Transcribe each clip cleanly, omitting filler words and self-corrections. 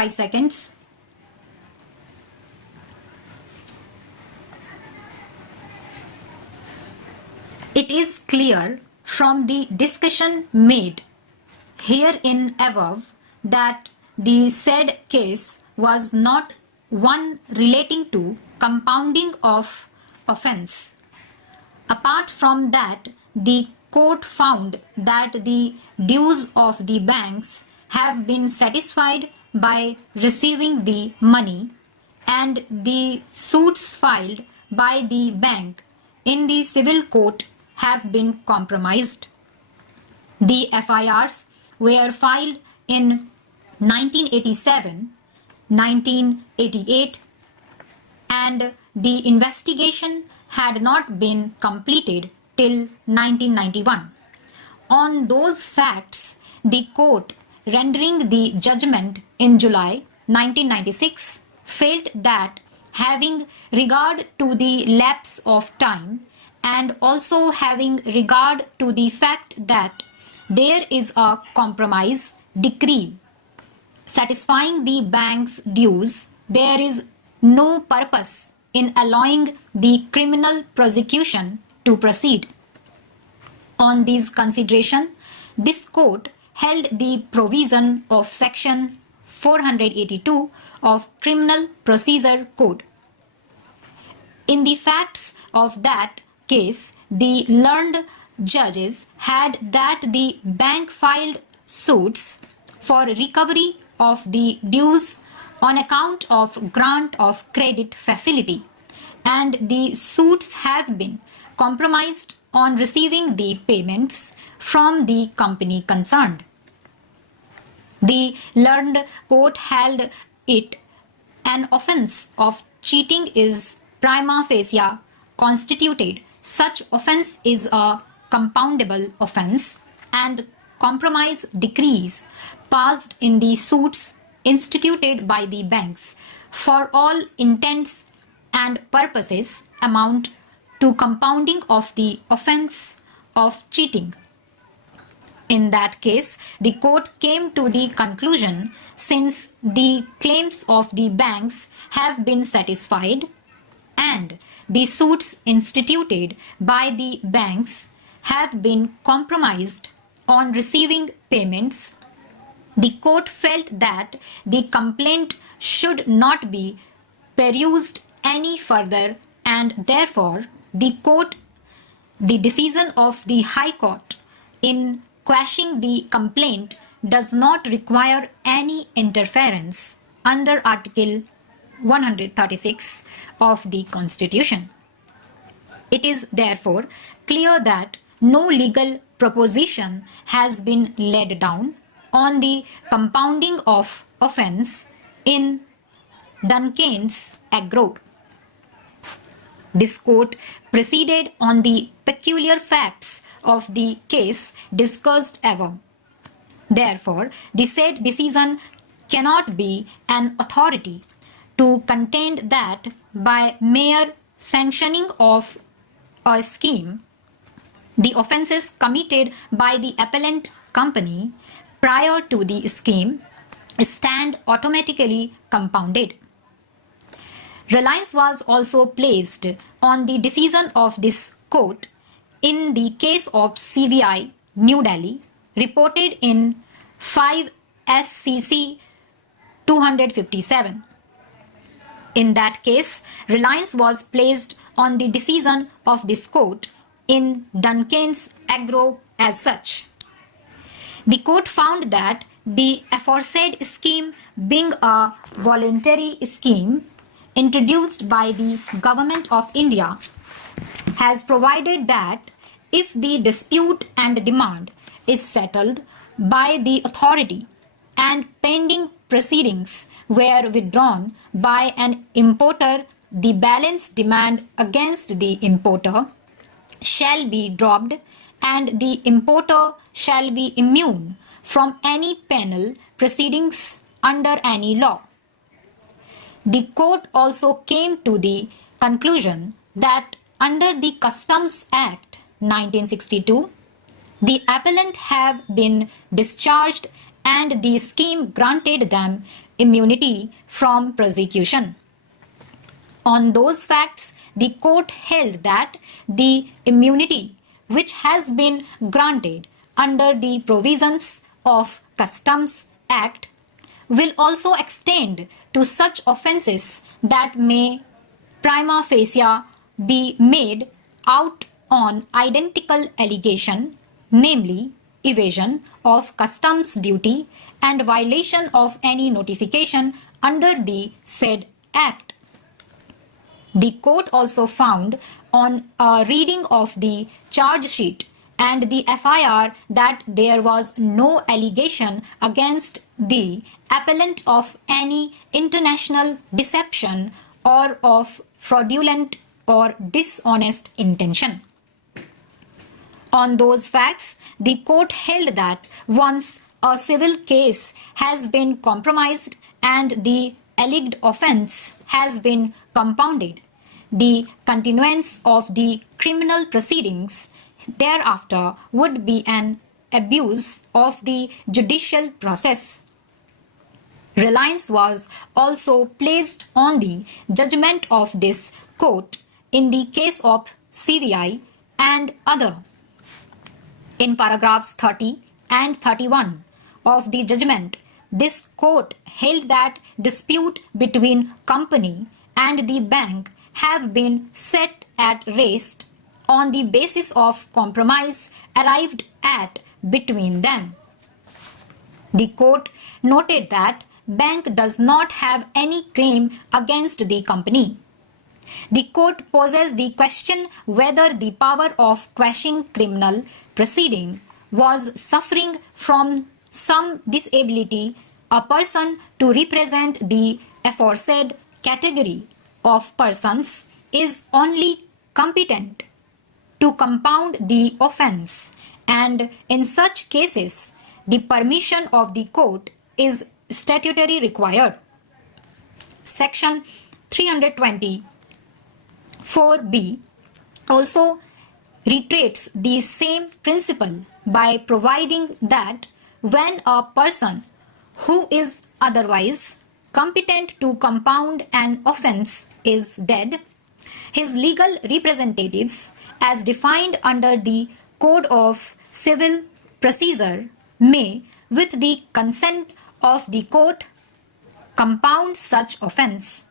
5 seconds. It is clear from the discussion made herein above that the said case was not one relating to compounding of offence. Apart from that, the court found that the dues of the banks have been satisfied by receiving the money, and the suits filed by the bank in the civil court have been compromised. The FIRs were filed in 1987, 1988, and the investigation had not been completed till 1991. On those facts, the court, rendering the judgment in July 1996, felt that having regard to the lapse of time and also having regard to the fact that there is a compromise decree satisfying the bank's dues, there is no purpose in allowing the criminal prosecution to proceed. On this consideration, this court held the provision of section 482 of Criminal Procedure Code. In the facts of that case, the learned judges had that the bank filed suits for recovery of the dues on account of grant of credit facility, and the suits have been compromised on receiving the payments from the company concerned. The learned court held it an offence of cheating is prima facie constituted. Such offence is a compoundable offence, and compromise decrees passed in the suits instituted by the banks for all intents and purposes amount to compounding of the offence of cheating. In that case, the court came to the conclusion, since the claims of the banks have been satisfied and the suits instituted by the banks have been compromised on receiving payments, the court felt that the complaint should not be perused any further, and therefore the decision of the High Court in quashing the complaint does not require any interference under Article 136 of the Constitution. It is therefore clear that no legal proposition has been laid down on the compounding of offence in Duncan's aggro. This court proceeded on the peculiar facts of the case discussed above. Therefore, the said decision cannot be an authority to contend that by mere sanctioning of a scheme, the offences committed by the appellant company prior to the scheme stand automatically compounded. Reliance was also placed on the decision of this court in the case of CVI New Delhi, reported in 5 SCC 257. In that case, reliance was placed on the decision of this court in Duncan's aggro as such. The court found that the aforesaid scheme, being a voluntary scheme introduced by the Government of India, has provided that if the dispute and demand is settled by the authority and pending proceedings were withdrawn by an importer, the balance demand against the importer shall be dropped, and the importer shall be immune from any penal proceedings under any law. The court also came to the conclusion that under the Customs Act 1962, the appellant have been discharged and the scheme granted them immunity from prosecution. On those facts, the court held that the immunity which has been granted under the provisions of Customs Act will also extend to such offences that may prima facie be made out on identical allegation, namely evasion of customs duty and violation of any notification under the said Act. The court also found on a reading of the charge sheet and the FIR that there was no allegation against the appellant of any international deception or of fraudulent or dishonest intention. On those facts, the court held that once a civil case has been compromised and the alleged offence has been compounded, the continuance of the criminal proceedings thereafter would be an abuse of the judicial process. Reliance was also placed on the judgment of this court in the case of CVI and other. In paragraphs 30 and 31 of the judgment, this court held that dispute between company and the bank have been set at rest on the basis of compromise arrived at between them. The court noted that bank does not have any claim against the company. The court poses the question whether the power of quashing criminal proceeding was suffering from some disability a person to represent the aforesaid category of persons is only competent to compound the offence, and in such cases the permission of the court is statutorily required. Section 324B also reiterates the same principle by providing that when a person who is otherwise competent to compound an offence is dead, his legal representatives, as defined under the Code of Civil Procedure, may, with the consent of the court, compound such offence.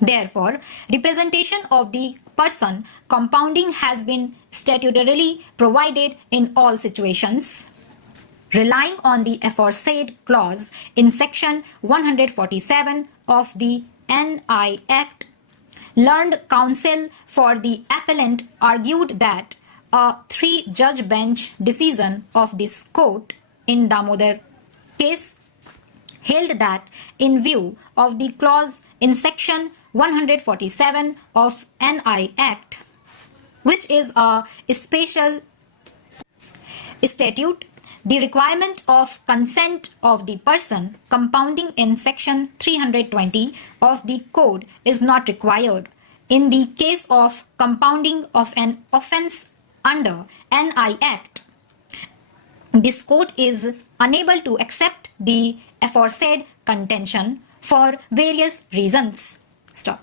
Therefore, representation of the person compounding has been statutorily provided in all situations. Relying on the aforesaid clause in section 147 of the NI Act, learned counsel for the appellant argued that a 3-judge bench decision of this court in Damodar case held that in view of the clause in section 147 of NI Act, which is a special statute, the requirement of consent of the person compounding in section 320 of the code is not required in the case of compounding of an offence under NI Act. This court is unable to accept the aforesaid contention for various reasons. Stop.